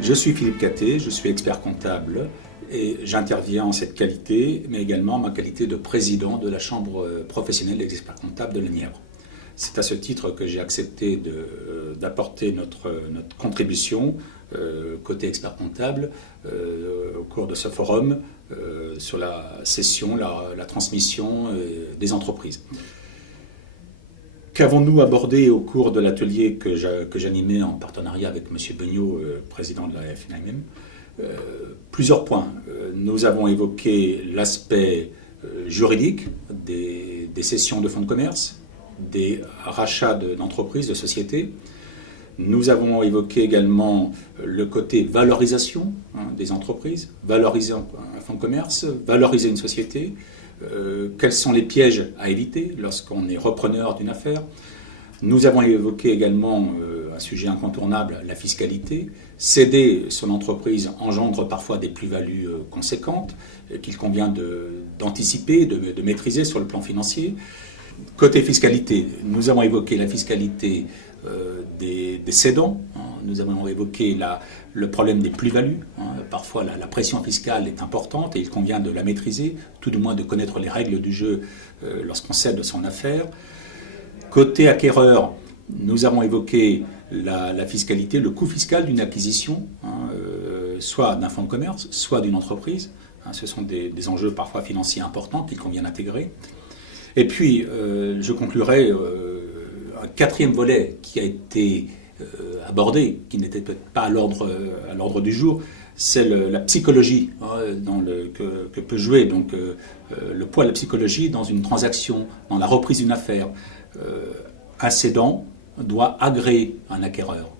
Je suis Philippe Catté, je suis expert comptable et j'interviens en cette qualité, mais également en ma qualité de président de la Chambre professionnelle des experts comptables de la Nièvre. C'est à ce titre que j'ai accepté d'apporter notre contribution côté expert comptable au cours de ce forum sur la cession, la transmission des entreprises. Qu'avons-nous abordé au cours de l'atelier que j'animais en partenariat avec M. Beugnot, président de la FNAIM? Plusieurs points. Nous avons évoqué l'aspect juridique des cessions de fonds de commerce, des rachats d'entreprises, de sociétés. Nous avons évoqué également le côté valorisation des entreprises, valoriser un fonds de commerce, valoriser une société. Quels sont les pièges à éviter lorsqu'on est repreneur d'une affaire. Nous avons évoqué également un sujet incontournable, la fiscalité. Céder son entreprise engendre parfois des plus-values conséquentes qu'il convient d'anticiper, de maîtriser sur le plan financier. Côté fiscalité, nous avons évoqué la fiscalité des cédants. Nous avons évoqué le problème des plus-values. Parfois, la pression fiscale est importante et il convient de la maîtriser, tout du moins de connaître les règles du jeu lorsqu'on cède son affaire. Côté acquéreur, nous avons évoqué la fiscalité, le coût fiscal d'une acquisition, soit d'un fonds de commerce, soit d'une entreprise. Ce sont des enjeux parfois financiers importants qu'il convient d'intégrer. Et puis, je conclurai un quatrième volet qui a été abordé, qui n'était peut-être pas à l'ordre du jour, c'est la psychologie que peut jouer donc, le poids de la psychologie dans une transaction, dans la reprise d'une affaire. Un cédant doit agréer un acquéreur.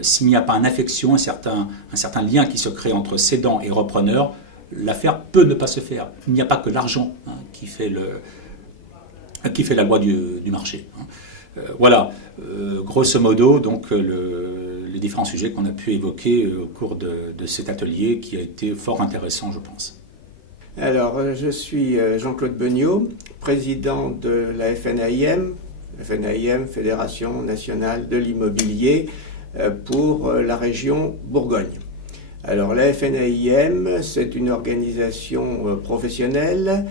S'il n'y a pas une affection, un certain lien qui se crée entre cédant et repreneur, l'affaire peut ne pas se faire. Il n'y a pas que l'argent qui fait la loi du marché. Voilà, grosso modo, donc les différents sujets qu'on a pu évoquer au cours de cet atelier qui a été fort intéressant, je pense. Alors, je suis Jean-Claude Beugnot, président de la FNAIM, Fédération nationale de l'immobilier, pour la région Bourgogne. Alors, la FNAIM, c'est une organisation professionnelle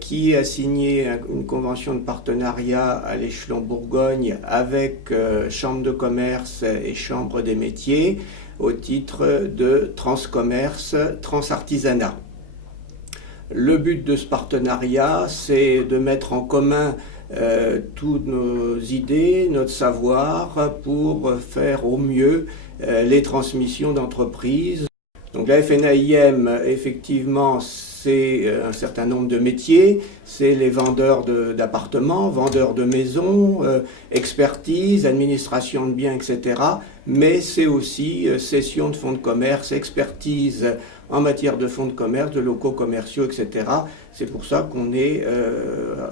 qui a signé une convention de partenariat à l'échelon Bourgogne avec Chambre de commerce et Chambre des métiers au titre de Transcommerce, Transartisanat. Le but de ce partenariat, c'est de mettre en commun toutes nos idées, notre savoir pour faire au mieux les transmissions d'entreprises. Donc la FNAIM, effectivement, c'est un certain nombre de métiers, c'est les vendeurs d'appartements, vendeurs de maisons, expertise, administration de biens, etc. Mais c'est aussi cession de fonds de commerce, expertise en matière de fonds de commerce, de locaux commerciaux, etc. C'est pour ça qu'on est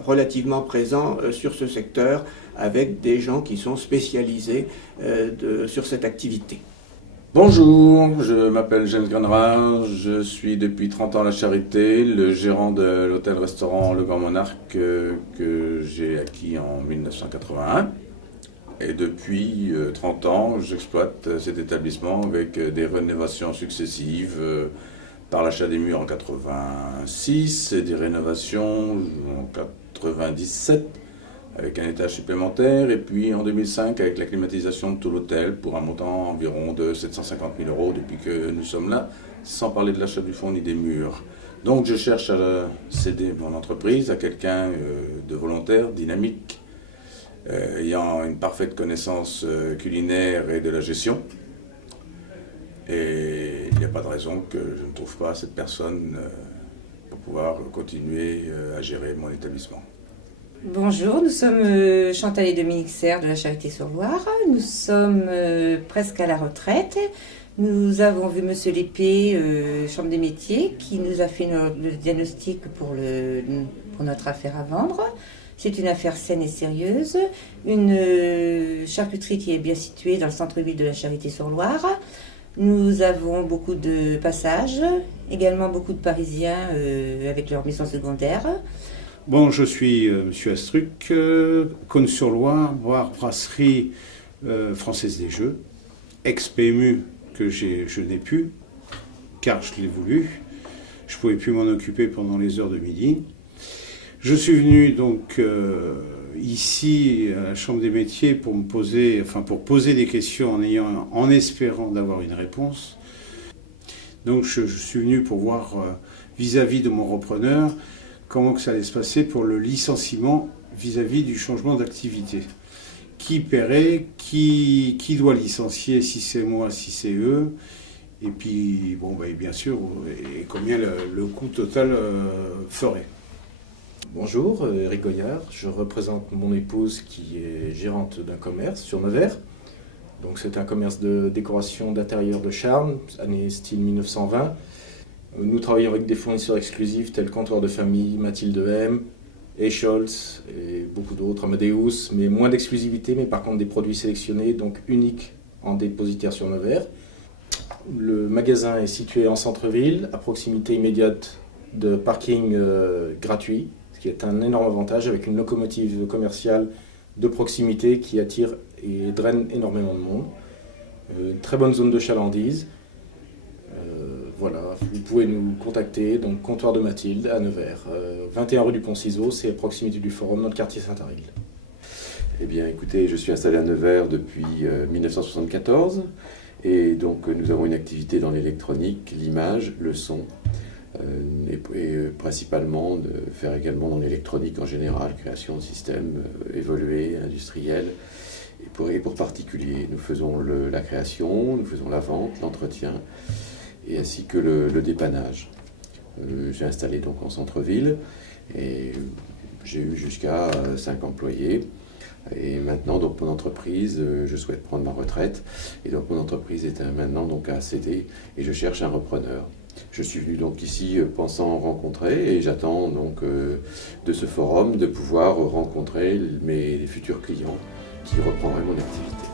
relativement présent sur ce secteur avec des gens qui sont spécialisés sur cette activité. Bonjour, je m'appelle James Grenard, je suis depuis 30 ans à la Charité, le gérant de l'hôtel-restaurant Le Grand Monarque que j'ai acquis en 1981. Et depuis 30 ans, j'exploite cet établissement avec des rénovations successives par l'achat des murs en 86 et des rénovations en 97 avec un étage supplémentaire, et puis en 2005 avec la climatisation de tout l'hôtel pour un montant environ de 750 000 € depuis que nous sommes là, sans parler de l'achat du fond ni des murs. Donc je cherche à céder mon entreprise à quelqu'un de volontaire, dynamique, ayant une parfaite connaissance culinaire et de la gestion. Et il n'y a pas de raison que je ne trouve pas cette personne pour pouvoir continuer à gérer mon établissement. Bonjour, nous sommes Chantal et Dominique Serre de la Charité-sur-Loire. Nous sommes presque à la retraite. Nous avons vu M. Lépée, Chambre des métiers, qui nous a fait le diagnostic pour notre affaire à vendre. C'est une affaire saine et sérieuse. Une charcuterie qui est bien située dans le centre-ville de la Charité-sur-Loire. Nous avons beaucoup de passages, également beaucoup de Parisiens avec leur maison secondaire. Bon, je suis Monsieur Astruc, Cône-sur-Loire, voire brasserie Française des Jeux, ex-PMU que je n'ai pu, car je l'ai voulu. Je ne pouvais plus m'en occuper pendant les heures de midi. Je suis venu donc ici à la Chambre des métiers pour poser des questions en espérant d'avoir une réponse. Donc je suis venu pour voir vis-à-vis de mon repreneur comment que ça allait se passer pour le licenciement vis-à-vis du changement d'activité. Qui paierait, qui doit licencier, si c'est moi, si c'est eux, et puis bien sûr, et combien le coût total ferait. Bonjour, Eric Goyard, je représente mon épouse qui est gérante d'un commerce sur Nevers. Donc c'est un commerce de décoration d'intérieur de charme, année style 1920. Nous travaillons avec des fournisseurs exclusifs tels Comptoir de Famille, Mathilde M, Scholz et beaucoup d'autres, Amadeus, mais moins d'exclusivité, mais par contre des produits sélectionnés, donc uniques en dépositaire sur Nevers. Le magasin est situé en centre-ville, à proximité immédiate de parking gratuit, ce qui est un énorme avantage avec une locomotive commerciale de proximité qui attire et draine énormément de monde. Une très bonne zone de chalandise. Voilà, vous pouvez nous contacter, donc Comptoir de Mathilde à Nevers, 21 rue du Pont-Ciseaux, c'est à proximité du Forum dans le quartier Saint-Arigle. Eh bien écoutez, je suis installé à Nevers depuis 1974 et donc nous avons une activité dans l'électronique, l'image, le son et principalement de faire également dans l'électronique en général, création de systèmes évolués, industriels et pour particuliers. Nous faisons la création, nous faisons la vente, l'entretien et ainsi que le dépannage. J'ai installé donc en centre-ville et j'ai eu jusqu'à 5 employés. Et maintenant, donc, mon entreprise, je souhaite prendre ma retraite. Et donc, mon entreprise est maintenant donc à céder et je cherche un repreneur. Je suis venu donc ici pensant rencontrer et j'attends donc de ce forum de pouvoir rencontrer mes futurs clients qui reprendraient mon activité.